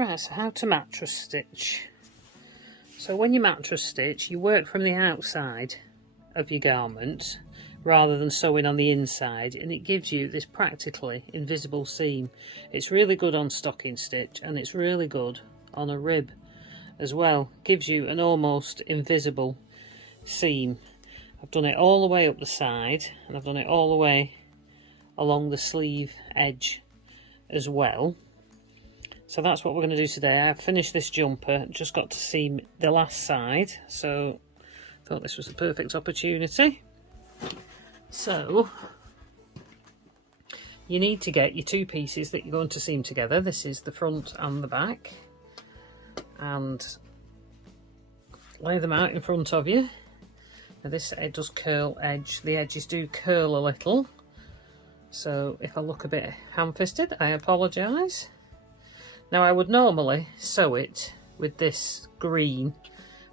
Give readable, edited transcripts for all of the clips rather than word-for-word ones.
Right, so how to mattress stitch. So when you mattress stitch, you work from the outside of your garment rather than sewing on the inside, and it gives you this practically invisible seam. It's really good on stocking stitch, and it's really good on a rib as well. Gives you an almost invisible seam. I've done it all the way up the side, and I've done it all the way along the sleeve edge as well. So that's what we're going to do today. I've finished this jumper, just got to seam the last side, so I thought this was the perfect opportunity. So you need to get your two pieces that you're going to seam together. This is the front and the back, and lay them out in front of you. Now this it does curl edge, the edges do curl a little, so if I look a bit ham-fisted, I apologise. Now I would normally sew it with this green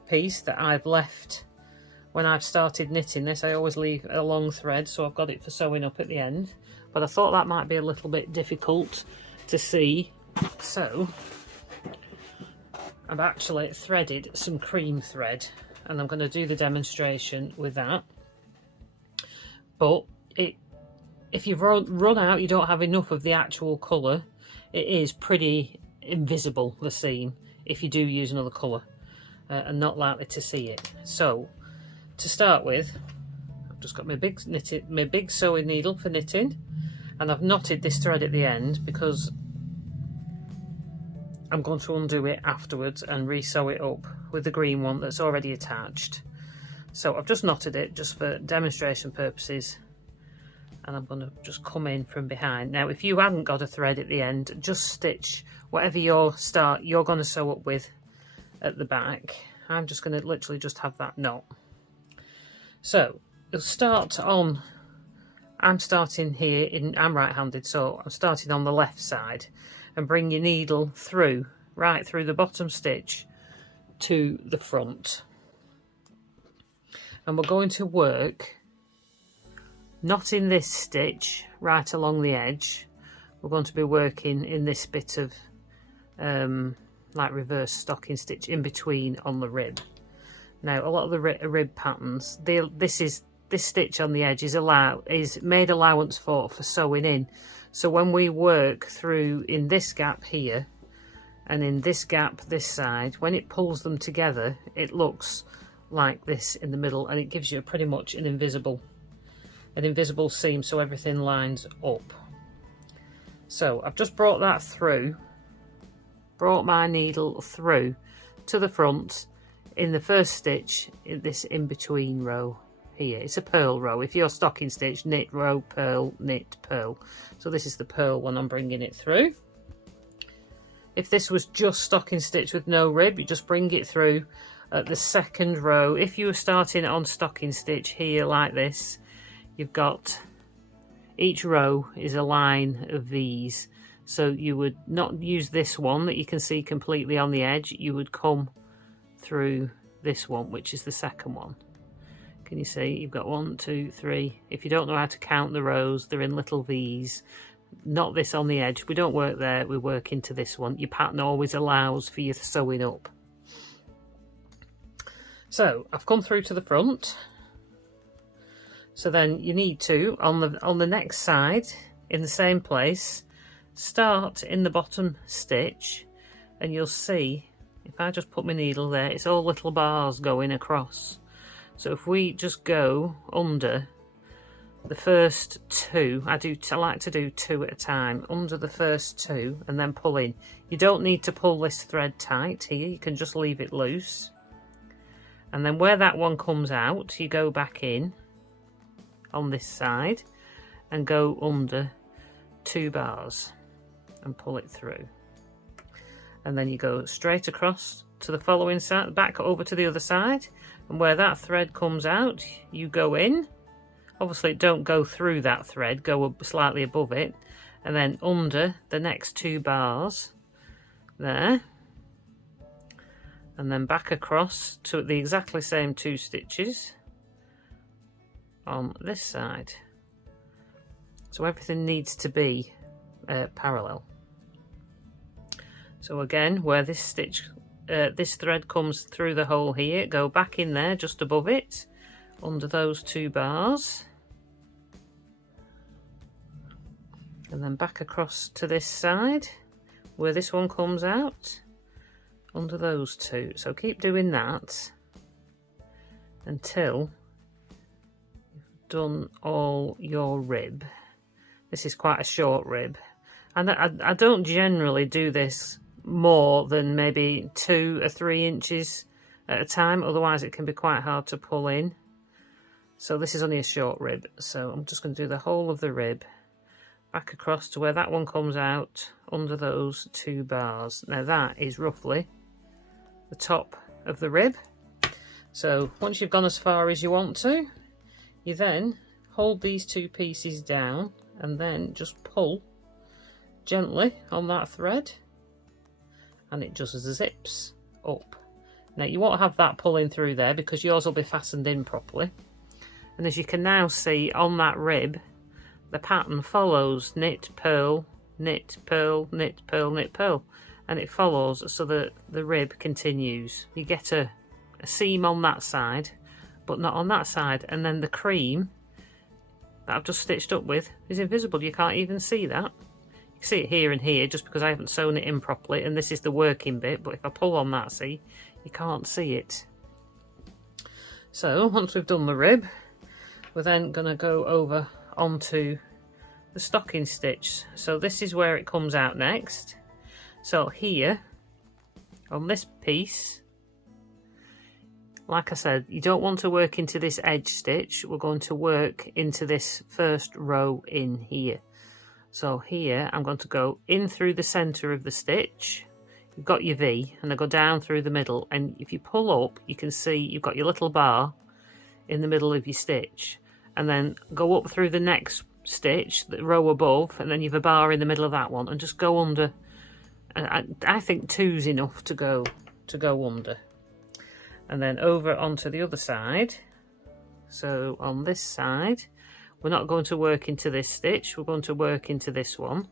piece that I've left when I've started knitting this. I always leave a long thread, so I've got it for sewing up at the end, but I thought that might be a little bit difficult to see, so I've actually threaded some cream thread, and I'm going to do the demonstration with that. But if you've run out, you don't have enough of the actual colour, it is pretty invisible, the seam, if you do use another colour, and not likely to see it. So to start with, I've just got my big sewing needle for knitting, and I've knotted this thread at the end because I'm going to undo it afterwards and re-sew it up with the green one that's already attached. So I've just knotted it just for demonstration purposes, and I'm going to just come in from behind. Now if you haven't got a thread at the end, just stitch whatever you're going to sew up with at the back. I'm just going to literally just have that knot. So you'll start on, I'm starting here, I'm right-handed, so I'm starting on the left side, and bring your needle through, right through the bottom stitch to the front. And we're going to work not in this stitch right along the edge. We're going to be working in this bit of like reverse stocking stitch in between on the rib. Now a lot of the rib patterns, this stitch on the edge is made allowance for sewing in. So when we work through in this gap here and in this gap this side, when it pulls them together, it looks like this in the middle, and it gives you pretty much an invisible seam, so everything lines up. So I've just brought that through, brought my needle through to the front in the first stitch in this in-between row here. It's a purl row. If you're stocking stitch, knit row, purl, knit, purl. So this is the purl one I'm bringing it through. If this was just stocking stitch with no rib, you just bring it through at the second row. If you were starting on stocking stitch here like this, you've got each row is a line of these, so you would not use this one that you can see completely on the edge. You would come through this one, which is the second one. Can you see you've got 1, 2, 3? If you don't know how to count the rows, they're in little V's. Not this on the edge, we don't work there, we work into this one. Your pattern always allows for your sewing up. So I've come through to the front. So then you need to, on the next side, in the same place, start in the bottom stitch, and you'll see, if I just put my needle there, it's all little bars going across. So if we just go under the first two, I like to do 2 at a time, under the first 2 and then pull in. You don't need to pull this thread tight here, you can just leave it loose. And then where that one comes out, you go back in on this side and go under 2 bars and pull it through. And then you go straight across to the following side, back over to the other side, and where that thread comes out, you go in. Obviously don't go through that thread, go up slightly above it, and then under the next 2 bars there, and then back across to the exactly same 2 stitches on this side. So everything needs to be parallel. So again, where this stitch, this thread comes through the hole here, go back in there just above it, under those 2 bars, and then back across to this side where this one comes out, under those 2. So keep doing that until you've done all your rib. This is quite a short rib, and I don't generally do this more than maybe 2 or 3 inches at a time, otherwise it can be quite hard to pull in. So this is only a short rib, so I'm just going to do the whole of the rib back across to where that one comes out, under those 2 bars. Now that is roughly the top of the rib. So once you've gone as far as you want to, you then hold these 2 pieces down and then just pull gently on that thread, and it just zips up. Now you won't have that pulling through there because yours will be fastened in properly. And as you can now see on that rib, the pattern follows knit, purl, knit, purl, knit, purl, knit, purl, and it follows so that the rib continues. You get a seam on that side, but not on that side, and then the cream that I've just stitched up with is invisible. You can't even see that. You can see it here and here just because I haven't sewn it in properly, and this is the working bit, but if I pull on that, see, you can't see it. So once we've done the rib, we're then going to go over onto the stocking stitch. So this is where it comes out next. So here on this piece, like I said, you don't want to work into this edge stitch. We're going to work into this first row in here. So here I'm going to go in through the center of the stitch. You've got your V, and I go down through the middle, and if you pull up you can see you've got your little bar in the middle of your stitch, and then go up through the next stitch, the row above, and then you've a bar in the middle of that one, and just go under. I think 2's enough to go under, and then over onto the other side. So on this side we're not going to work into this stitch, we're going to work into this one.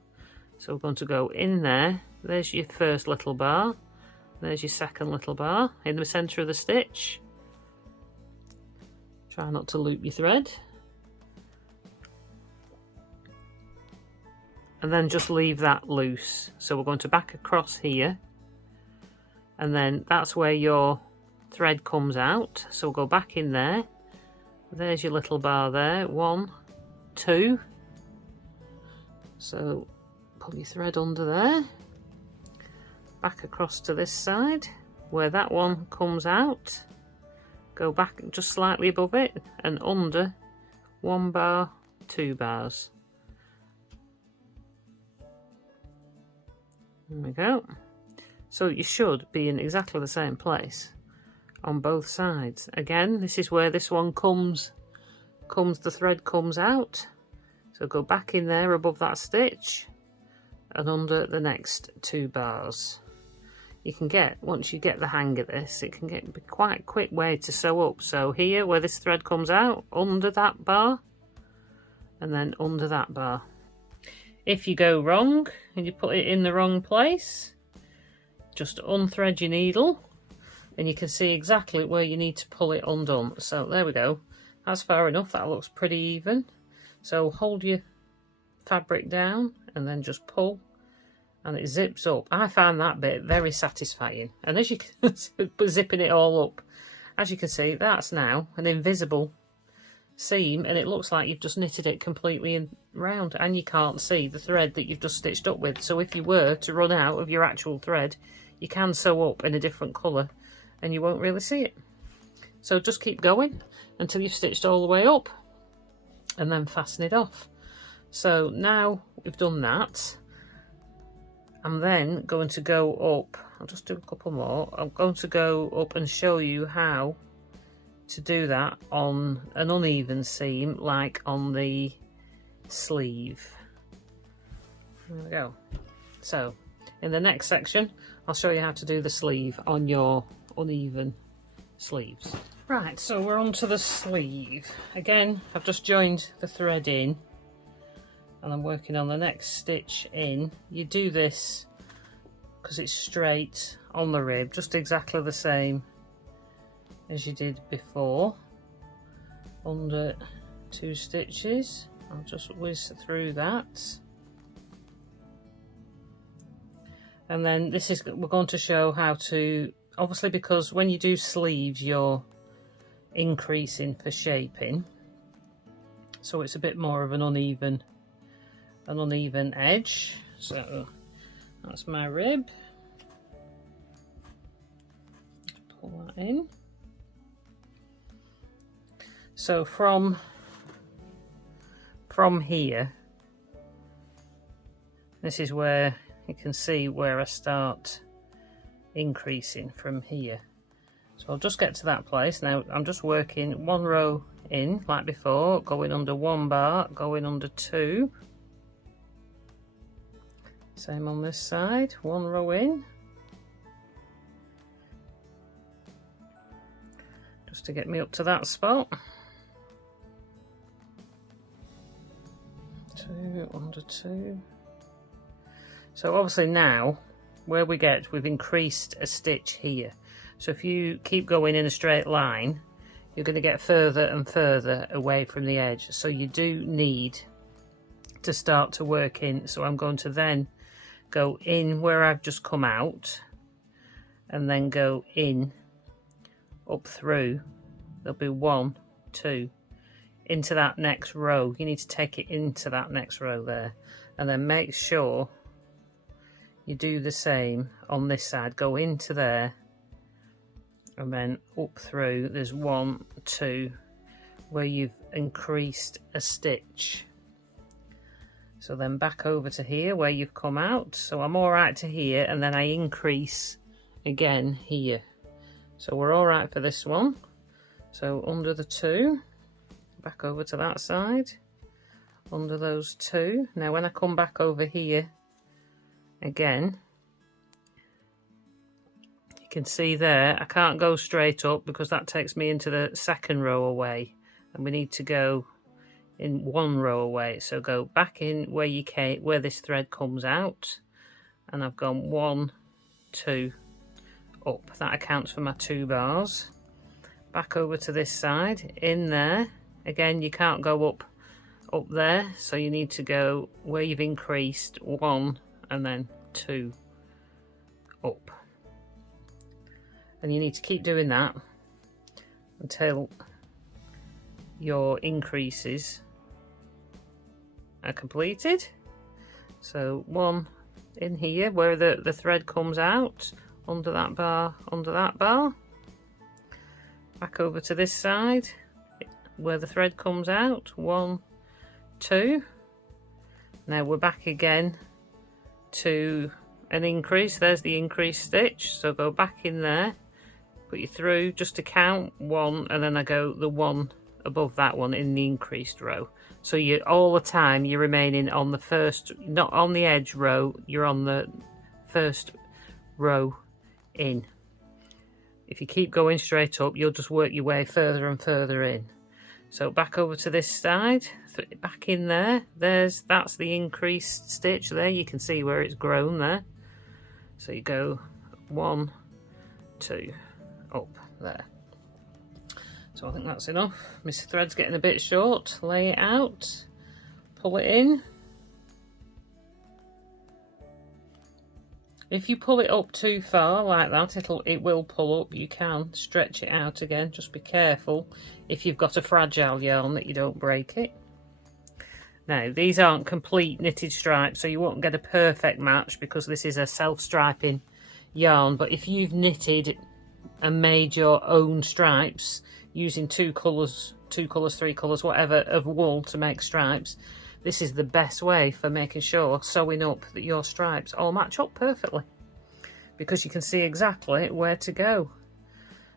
So we're going to go in there, there's your first little bar, there's your second little bar in the center of the stitch. Try not to loop your thread, and then just leave that loose. So we're going to back across here, and then that's where your thread comes out. So we'll go back in there, there's your little bar there, 1, 2. So pull your thread under there, back across to this side where that one comes out, go back just slightly above it and under 1 bar, 2 bars. There we go. So you should be in exactly the same place on both sides. Again, this is where this one comes, the thread comes out. So go back in there above that stitch and under the next 2 bars. You can get, once you get the hang of this, it can be quite a quick way to sew up. So here where this thread comes out, under that bar, and then under that bar. If you go wrong and you put it in the wrong place, just unthread your needle, and you can see exactly where you need to pull it undone. So there we go, that's far enough, that looks pretty even. So hold your fabric down and then just pull, and it zips up. I found that bit very satisfying, and as you can zipping it all up, as you can see, that's now an invisible seam, and it looks like you've just knitted it completely round, and you can't see the thread that you've just stitched up with. So if you were to run out of your actual thread, you can sew up in a different colour and you won't really see it. So just keep going until you've stitched all the way up, and then fasten it off. So now we've done that, I'm then going to go up, I'll just do a couple more, I'm going to go up and show you how to do that on an uneven seam, like on the sleeve. There we go. So in the next section I'll show you how to do the sleeve on your uneven sleeves. Right, so we're on to the sleeve. Again, I've just joined the thread in and I'm working on the next stitch in. You do this because it's straight on the rib, just exactly the same as you did before. Under 2 stitches, I'll just whiz through that. And then this is, we're going to show how to, obviously because when you do sleeves you're increasing for shaping, so it's a bit more of an uneven edge. So that's my rib. Pull that in. So from here, this is where you can see where I start increasing from here. So I'll just get to that place. Now I'm just working 1 row in like before, going under 1 bar, going under 2. Same on this side, 1 row in. Just to get me up to that spot. 2 under 2. So obviously now where we've increased a stitch here. So if you keep going in a straight line, you're going to get further and further away from the edge. So you do need to start to work in. So I'm going to then go in where I've just come out and then go in up through. There'll be 1, 2 into that next row. You need to take it into that next row there, and then make sure you do the same on this side. Go into there and then up through. There's 1, 2 where you've increased a stitch. So then back over to here where you've come out. So I'm all right to here, and then I increase again here. So we're all right for this one. So under the 2, back over to that side, under those 2. Now when I come back over here again, you can see there I can't go straight up because that takes me into the 2nd row away, and we need to go in 1 row away. So go back in where you came, where this thread comes out, and I've gone 1, 2 up. That accounts for my 2 bars. Back over to this side, in there again. You can't go up there, so you need to go where you've increased 1 and then 2 up, and you need to keep doing that until your increases are completed. So 1 in here where the thread comes out, under that bar, back over to this side where the thread comes out, 1, 2. Now we're back again to an increase. There's the increased stitch, so go back in there, put you through just to count 1, and then I go the 1 above that one in the increased row. So you all the time you're remaining on the first, not on the edge row, you're on the first row in. If you keep going straight up, you'll just work your way further and further in. So back over to this side, back in there, that's the increased stitch there. You can see where it's grown there. So you go 1, 2 up there. So I think that's enough. My thread's getting a bit short. Lay it out, pull it in. If you pull it up too far like that, it will pull up. You can stretch it out again. Just be careful if you've got a fragile yarn that you don't break it. Now these aren't complete knitted stripes, so you won't get a perfect match because this is a self-striping yarn. But if you've knitted and made your own stripes using 2 colours, 3 colours, whatever, of wool to make stripes, this is the best way for making sure, sewing up, that your stripes all match up perfectly, because you can see exactly where to go.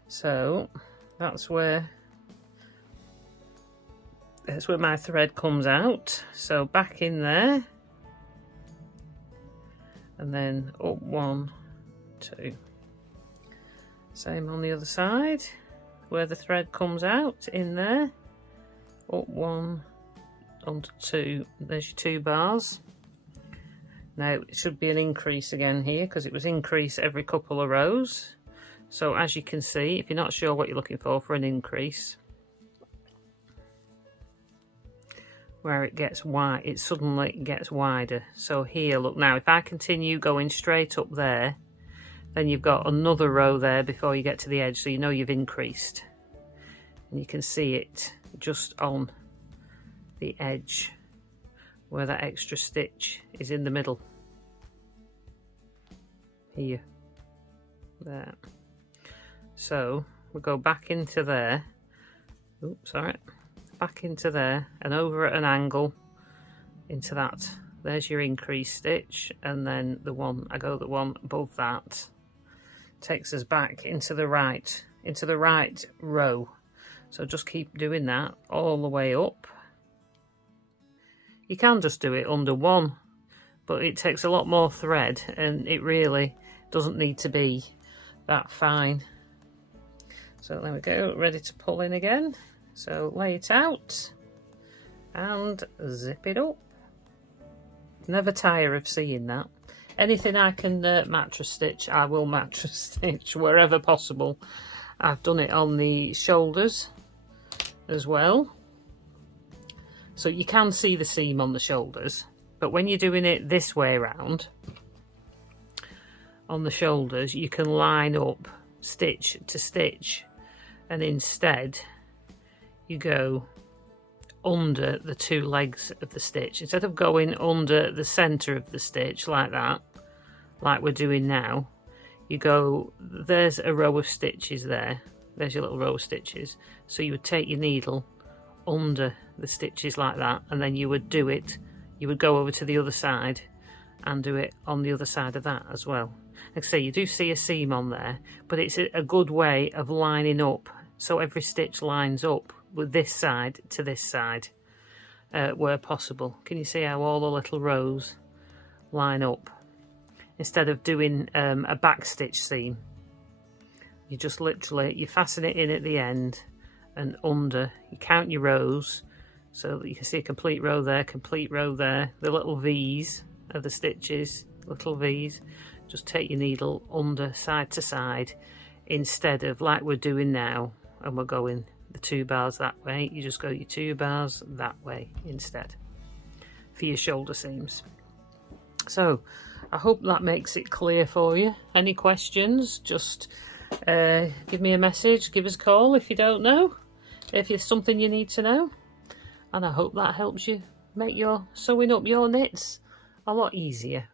So that's where my thread comes out. So back in there, and then up 1, 2. Same on the other side, where the thread comes out, in there, up 1, onto 2. There's your 2 bars. Now it should be an increase again here, because it was increase every couple of rows. So as you can see, if you're not sure what you're looking for an increase, where it gets wide, it suddenly gets wider. So here, look now, if I continue going straight up there, then you've got another row there before you get to the edge, so you know you've increased. And you can see it just on the edge where that extra stitch is in the middle. Here. There. So we'll go back into there. Oops, sorry. Back into there and over at an angle into that. There's your increase stitch, and then the one above that takes us back into the right row. So just keep doing that all the way up. You can just do it under one, but it takes a lot more thread, and it really doesn't need to be that fine. So there we go, ready to pull in again. So lay it out and zip it up. Never tire of seeing that. Anything I can mattress stitch, I will mattress stitch wherever possible. I've done it on the shoulders as well. So you can see the seam on the shoulders, but when you're doing it this way around, on the shoulders, you can line up stitch to stitch, and instead you go under the two legs of the stitch. Instead of going under the center of the stitch like that, like we're doing now, you go, there's a row of stitches there, there's your little row of stitches. So you would take your needle under the stitches like that, and then you would do it, you would go over to the other side and do it on the other side of that as well. Like I say, you do see a seam on there, but it's a good way of lining up, so every stitch lines up with this side to this side where possible. Can you see how all the little rows line up? Instead of doing a back stitch seam, you just literally, you fasten it in at the end and under. You count your rows so that you can see a complete row there, the little V's of the stitches, little V's. Just take your needle under side to side instead of like we're doing now, and we're going the 2 bars that way. You just go your 2 bars that way instead for your shoulder seams. So I hope that makes it clear for you. Any questions, just give me a message, give us a call if you don't know, if it's something you need to know. And I hope that helps you make your sewing up your knits a lot easier.